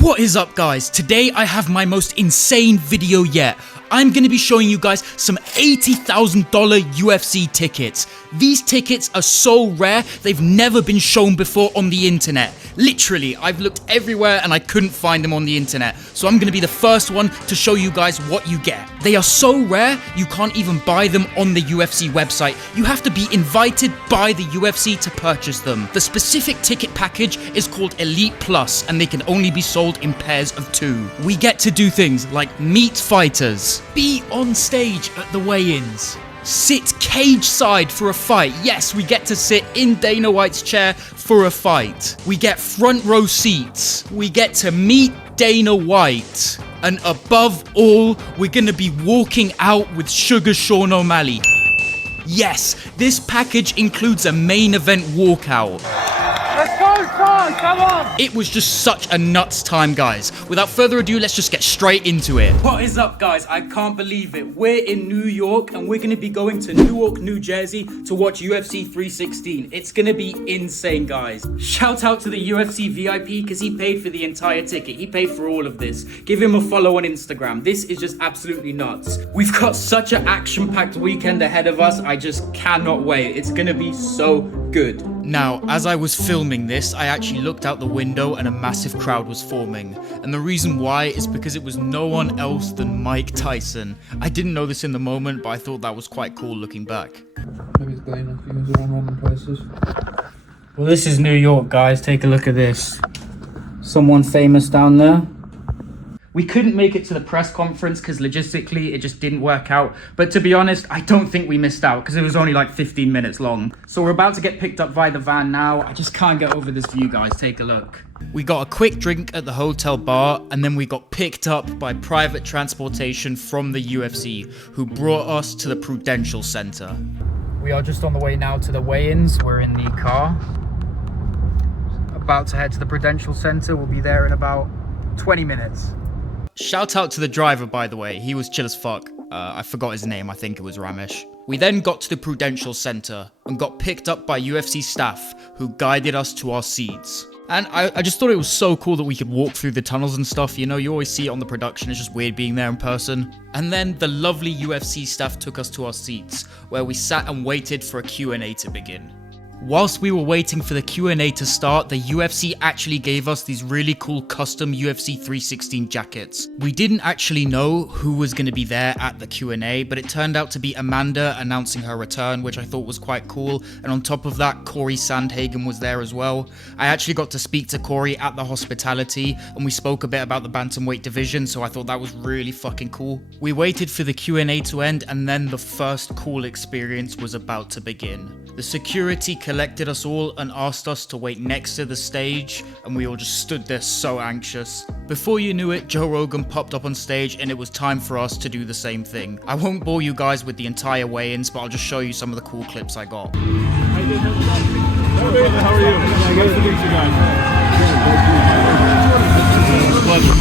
What is up, guys? Today I have my most insane video yet. I'm going to be showing you guys some $80,000 UFC tickets. These tickets are so rare, they've never been shown before on the internet. Literally, I've looked everywhere and I couldn't find them on the internet. So I'm going to be the first one to show you guys what you get. They are so rare, you can't even buy them on the UFC website. You have to be invited by the UFC to purchase them. The specific ticket package is called Elite Plus, and they can only be sold in pairs of 2. We get to do things like meet fighters, be on stage at the weigh-ins, sit cage side for a fight. Yes, we get to sit in Dana White's chair for a fight. We get front row seats. We get to meet Dana White. And above all, we're gonna be walking out with Sugar Sean O'Malley. Yes, this package includes a main event walkout. Let's go, Sean, come on! It was just such a nuts time, guys. Without further ado, let's just get straight into it. What is up, guys? I can't believe it. We're in New York and we're going to be going to Newark, New Jersey to watch UFC 316. It's going to be insane, guys. Shout out to the UFC VIP because he paid for the entire ticket. He paid for all of this. Give him a follow on Instagram. This is just absolutely nuts. We've got such an action-packed weekend ahead of us. I just cannot wait. It's going to be so good. Now, as I was filming this, I actually looked out the window and a massive crowd was forming. And the reason why is because it was no one else than Mike Tyson. I didn't know this in the moment, but I thought that was quite cool looking back. Maybe it's Dana, if you guys are on random places. Well, this is New York, guys. Take a look at this. Someone famous down there. We couldn't make it to the press conference because logistically it just didn't work out. But to be honest, I don't think we missed out because it was only like 15 minutes long. So we're about to get picked up by the van now. I just can't get over this view, guys. Take a look. We got a quick drink at the hotel bar, and then we got picked up by private transportation from the UFC, who brought us to the Prudential Center. We are just on the way now to the weigh-ins. We're in the car. About to head to the Prudential Center. We'll be there in about 20 minutes. Shout out to the driver, by the way. He was chill as fuck. I forgot his name. I think it was Ramesh. We then got to the Prudential Center and got picked up by UFC staff who guided us to our seats. And I just thought it was so cool that we could walk through the tunnels and stuff. You know, you always see it on the production. It's just weird being there in person. And then the lovely UFC staff took us to our seats, where we sat and waited for a Q&A to begin. Whilst we were waiting for the Q&A to start, the UFC actually gave us these really cool custom UFC 316 jackets. We didn't actually know who was going to be there at the Q&A, but it turned out to be Amanda announcing her return, which I thought was quite cool. And on top of that, Corey Sandhagen was there as well. I actually got to speak to Corey at the hospitality, and we spoke a bit about the bantamweight division, so I thought that was really fucking cool. We waited for the Q&A to end, and then the first cool experience was about to begin. The security collected us all and asked us to wait next to the stage, and we all just stood there so anxious. Before you knew it, Joe Rogan popped up on stage and it was time for us to do the same thing. I won't bore you guys with the entire weigh-ins, but I'll just show you some of the cool clips I got. How are you? Nice to meet you guys.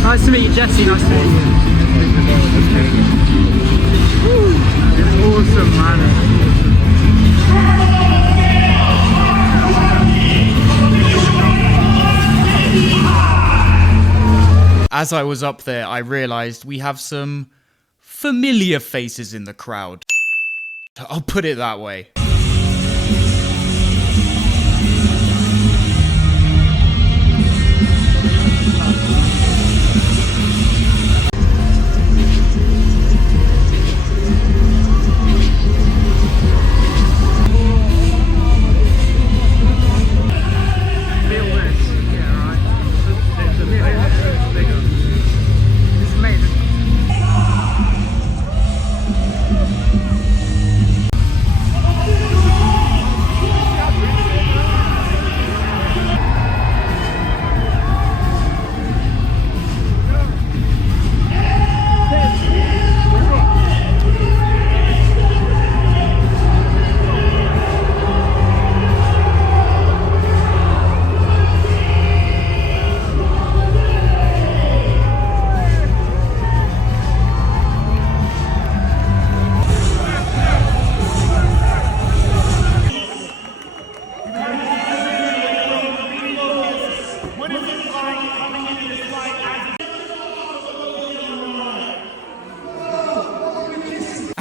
Nice to meet you, Jesse. Nice to meet you. It's awesome, man. As I was up there, I realized we have some familiar faces in the crowd. I'll put it that way.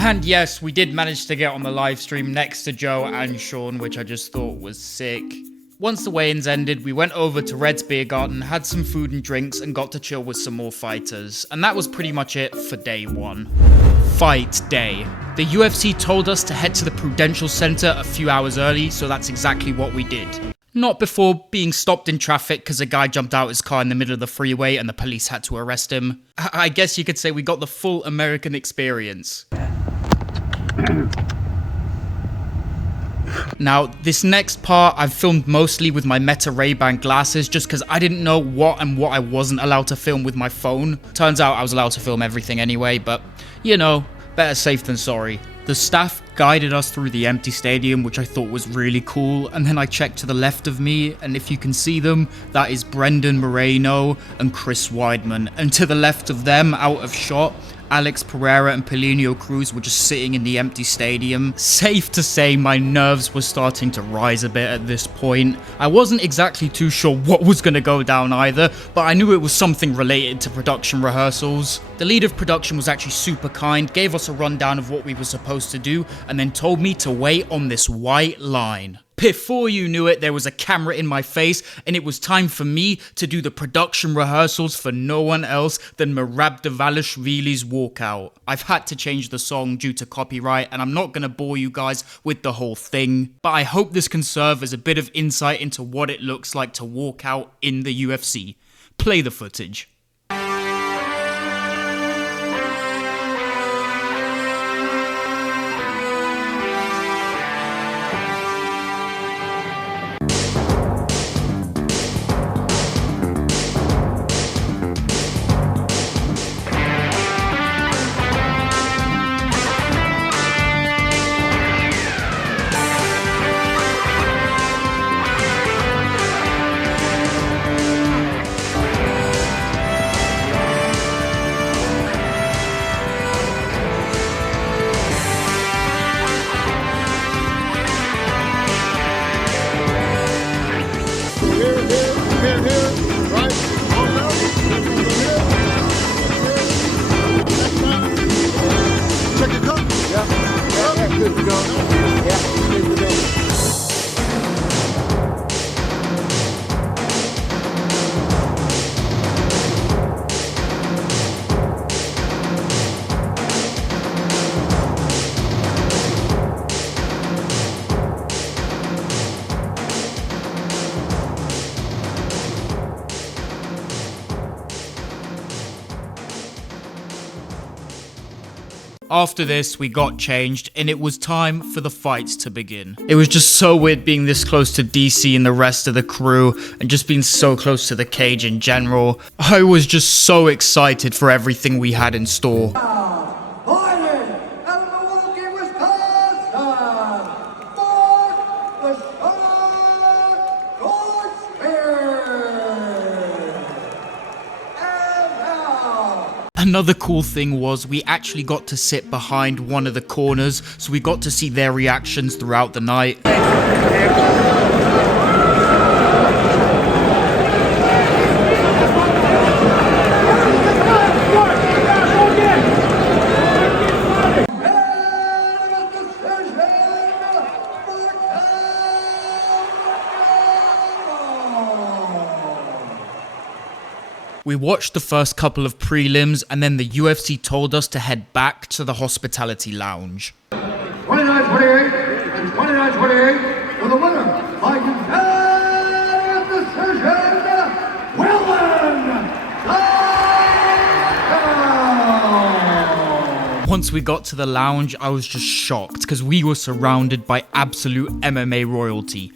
And yes, we did manage to get on the live stream next to Joe and Sean, which I just thought was sick. Once the weigh-ins ended, we went over to Red's Beer Garden, had some food and drinks, and got to chill with some more fighters. And that was pretty much it for day one. Fight day. The UFC told us to head to the Prudential Center a few hours early, so that's exactly what we did. Not before being stopped in traffic because a guy jumped out his car in the middle of the freeway and the police had to arrest him. I guess you could say we got the full American experience. Now, this next part I've filmed mostly with my Meta Ray-Ban glasses just because I didn't know what I wasn't allowed to film with my phone. Turns out I was allowed to film everything anyway, but, you know, better safe than sorry. The staff guided us through the empty stadium, which I thought was really cool, and then I checked to the left of me, and if you can see them, that is Brendan Moreno and Chris Weidman, and to the left of them, out of shot, Alex Pereira and Pelinio Cruz were just sitting in the empty stadium. Safe to say my nerves were starting to rise a bit at this point. I wasn't exactly too sure what was going to go down either, but I knew it was something related to production rehearsals. The lead of production was actually super kind, gave us a rundown of what we were supposed to do, and then told me to wait on this white line. Before you knew it, there was a camera in my face, and it was time for me to do the production rehearsals for no one else than Merab Dvalishvili's walkout. I've had to change the song due to copyright, and I'm not going to bore you guys with the whole thing, but I hope this can serve as a bit of insight into what it looks like to walk out in the UFC. Play the footage. After this, we got changed, and it was time for the fights to begin. It was just so weird being this close to DC and the rest of the crew, and just being so close to the cage in general. I was just so excited for everything we had in store. Another cool thing was we actually got to sit behind one of the corners, so we got to see their reactions throughout the night. We watched the first couple of prelims, and then the UFC told us to head back to the hospitality lounge. 29-28 and 29-28 for the winner by unanimous decision, Willem. Once we got to the lounge, I was just shocked because we were surrounded by absolute MMA royalty.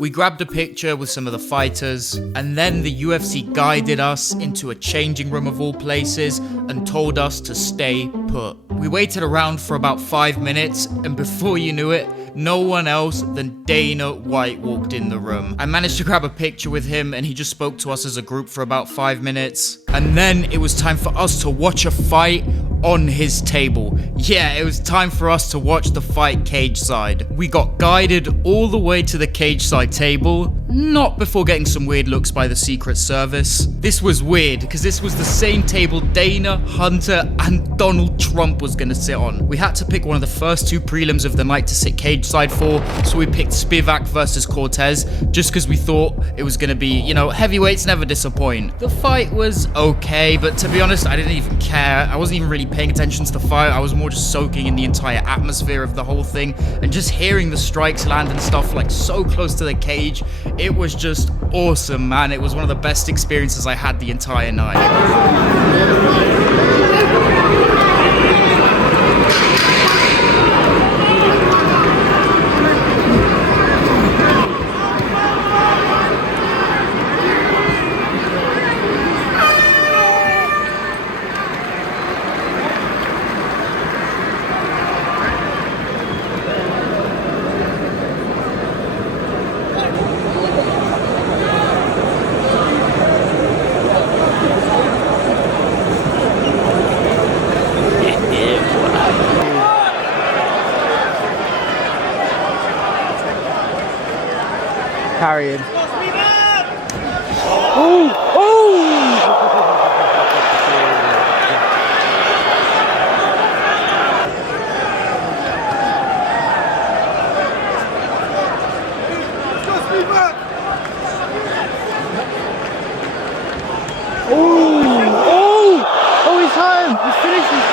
We grabbed a picture with some of the fighters, and then the UFC guided us into a changing room of all places and told us to stay put. We waited around for about 5 minutes, and before you knew it, no one else than Dana White walked in the room. I managed to grab a picture with him, and he just spoke to us as a group for about 5 minutes. And then it was time for us to watch a fight on his table. Yeah, it was time for us to watch the fight cage side. We got guided all the way to the cage side table, not before getting some weird looks by the Secret Service. This was weird because this was the same table Dana, Hunter, and Donald Trump was gonna sit on. We had to pick one of the first two prelims of the night to sit cage side for, so we picked Spivak versus Cortez, just because we thought it was gonna be, you know, heavyweights never disappoint. The fight was okay, but to be honest, I didn't even care. I wasn't even really paying attention to the fight. I was more just soaking in the entire atmosphere of the whole thing and just hearing the strikes land and stuff like so close to the cage. It was just awesome, man. It was one of the best experiences I had the entire night. Carrying. Oh! Oh! Oh, he's home! He's finishing!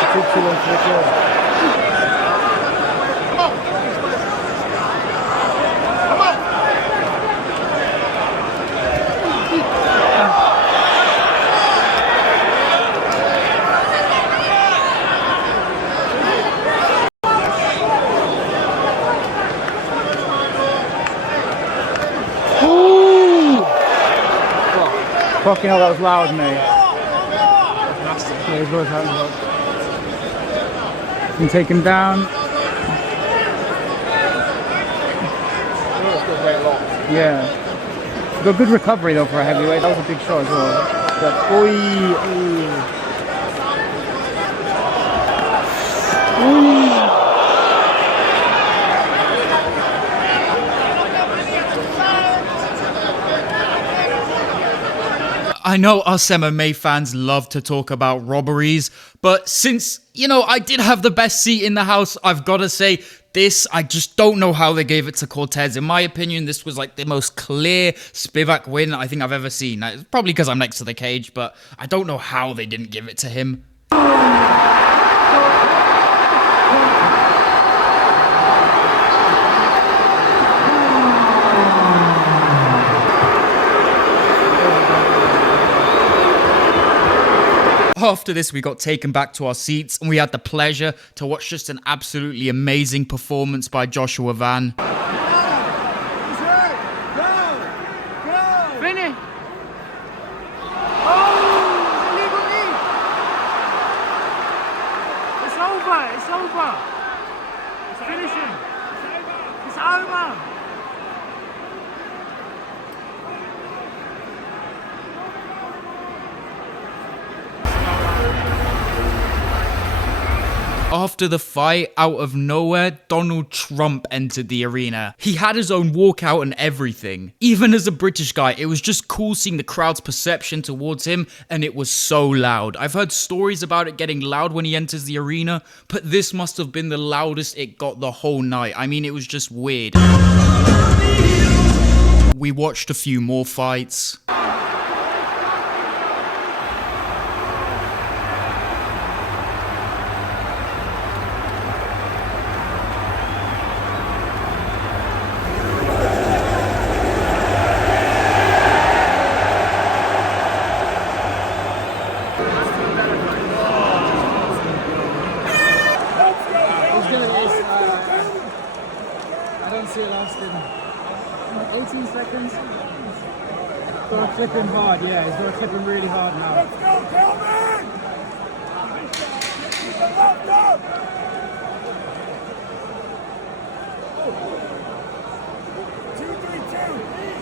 It took too long to record. Fucking hell, that was loud, mate. Yeah, he's always having loud. Can take him down. Yeah. Got good recovery though for a heavyweight. That was a big shot as well. But, I know us MMA fans love to talk about robberies, but since, you know, I did have the best seat in the house, I've got to say, this, I just don't know how they gave it to Cortez. In my opinion, this was like the most clear Spivak win I think I've ever seen. It's probably because I'm next to the cage, but I don't know how they didn't give it to him. After this, we got taken back to our seats and we had the pleasure to watch just an absolutely amazing performance by Joshua Van. Finish! It's over! It's over! It's finishing! It's over! After the fight, out of nowhere, Donald Trump entered the arena. He had his own walkout and everything. Even as a British guy, it was just cool seeing the crowd's perception towards him, and it was so loud. I've heard stories about it getting loud when he enters the arena, but this must have been the loudest it got the whole night. I mean, it was just weird. We watched a few more fights. I don't see it lasting 18 seconds. Got to clip him hard, yeah, he's got to clip him really hard now. Let's go, Calvin! Keep the left up! 2, 3, 2.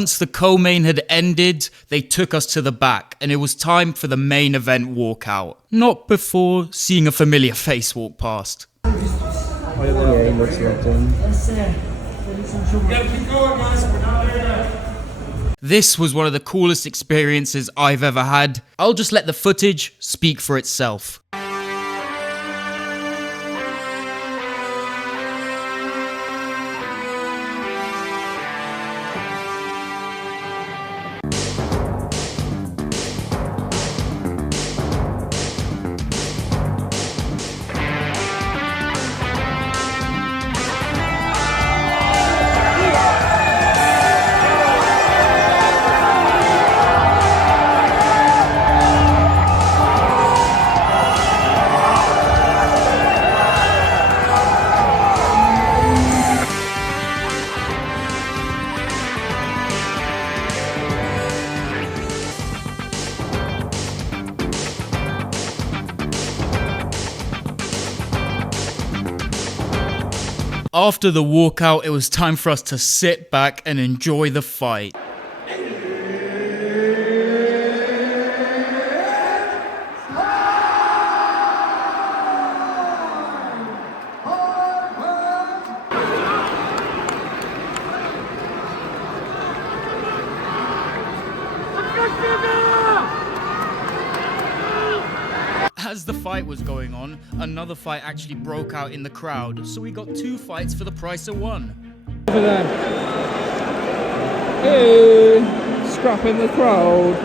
Once the co-main had ended, they took us to the back, and it was time for the main event walkout. Not before seeing a familiar face walk past. Yeah, he looks locked in. This was one of the coolest experiences I've ever had. I'll just let the footage speak for itself. After the walkout, it was time for us to sit back and enjoy the fight. As the fight was going on, another fight actually broke out in the crowd, so we got 2 fights for the price of 1. Over there. Hey, scrap in the crowd.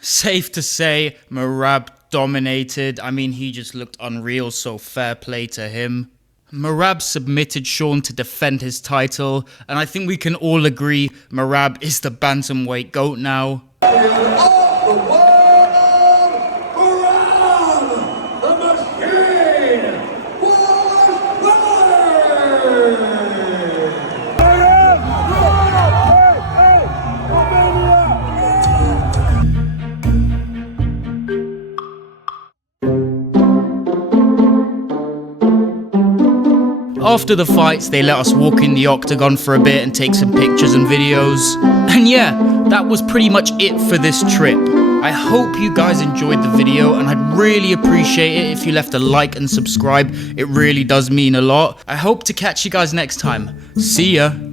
Safe to say, Merab dominated. I mean, he just looked unreal, so fair play to him. Merab submitted Sean to defend his title, and I think we can all agree Merab is the bantamweight GOAT now. After the fights, they let us walk in the octagon for a bit and take some pictures and videos. And yeah, that was pretty much it for this trip. I hope you guys enjoyed the video, and I'd really appreciate it if you left a like and subscribe. It really does mean a lot. I hope to catch you guys next time. See ya!